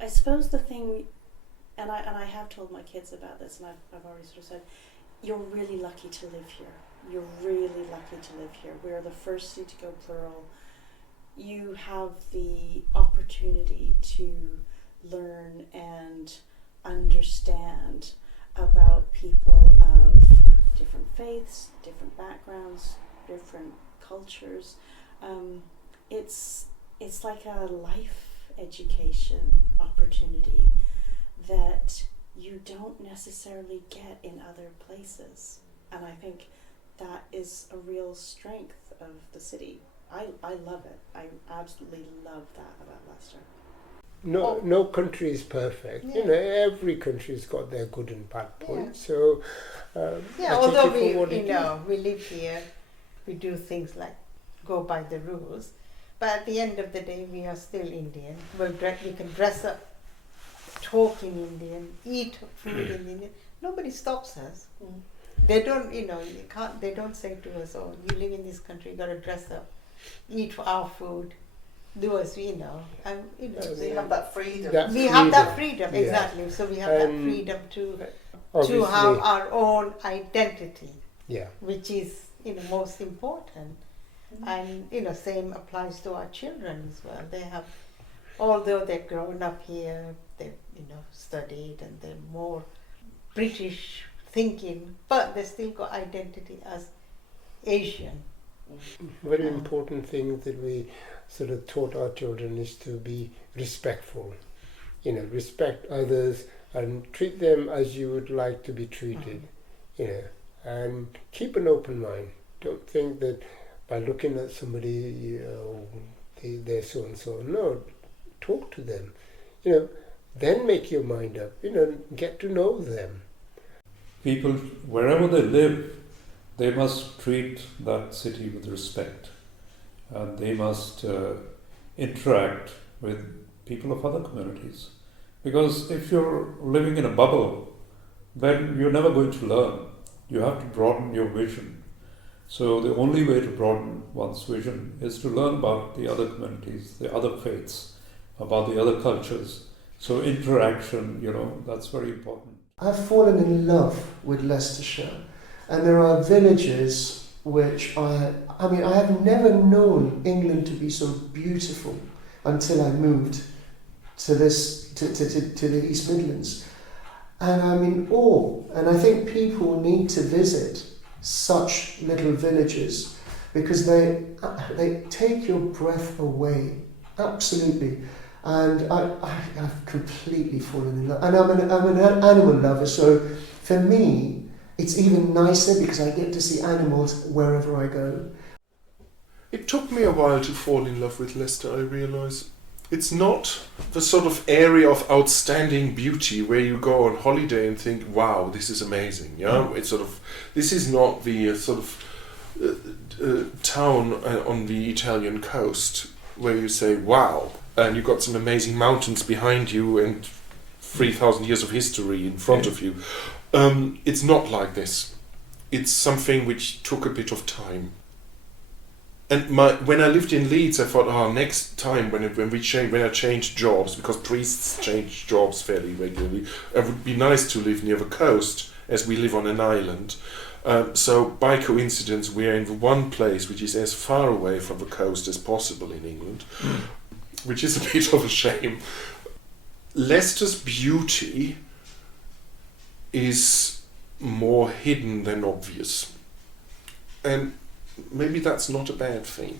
I suppose the thing, and I have told my kids about this, and I've already sort of said, you're really lucky to live here. You're really lucky to live here. We're the first city to go plural. You have the opportunity to learn and understand about people of different faiths, different backgrounds, different cultures. It's like a life education opportunity that you don't necessarily get in other places, and I think that is a real strength of the city. I love it. I absolutely love that about Leicester. No country is perfect. Yeah. You know, every country's got their good and bad points. So although we live here, we do things like go by the rules, but at the end of the day we are still Indian. We can dress up, talk in Indian, eat food in Indian. Nobody stops us. They don't, they don't say to us, oh, you live in this country, you got to dress up, eat our food, do as we know. And, So you have that freedom. we have that freedom, Yeah. exactly. So we have that freedom to obviously, have our own identity, yeah. which is most important. And same applies to our children as well. They have, although they've grown up here, they've studied and they're more British thinking, but they still got identity as Asian. Very important thing that we sort of taught our children is to be respectful. Respect others and treat them as you would like to be treated. And keep an open mind. Don't think that by looking at somebody, they're so and so. No, talk to them. Then make your mind up. Get to know them. People, wherever they live, they must treat that city with respect, and they must interact with people of other communities. Because if you're living in a bubble, then you're never going to learn. You have to broaden your vision. So the only way to broaden one's vision is to learn about the other communities, the other faiths, about the other cultures. So interaction, that's very important. I've fallen in love with Leicestershire, and there are villages which I have never known England to be so beautiful until I moved to the East Midlands, and I'm in awe. And I think people need to visit such little villages because they take your breath away, absolutely. And I've completely fallen in love. And I'm an animal lover, so for me, it's even nicer because I get to see animals wherever I go. It took me a while to fall in love with Leicester, I realise. It's not the sort of area of outstanding beauty where you go on holiday and think, wow, this is amazing. Yeah, It's this is not the town on the Italian coast where you say, wow, and you've got some amazing mountains behind you and 3,000 years of history in front of you. It's not like this. It's something which took a bit of time. And when I lived in Leeds, I thought, next time when I change jobs, because priests change jobs fairly regularly, it would be nice to live near the coast, as we live on an island. So by coincidence, we are in the one place which is as far away from the coast as possible in England, which is a bit of a shame. Leicester's beauty is more hidden than obvious. And maybe that's not a bad thing.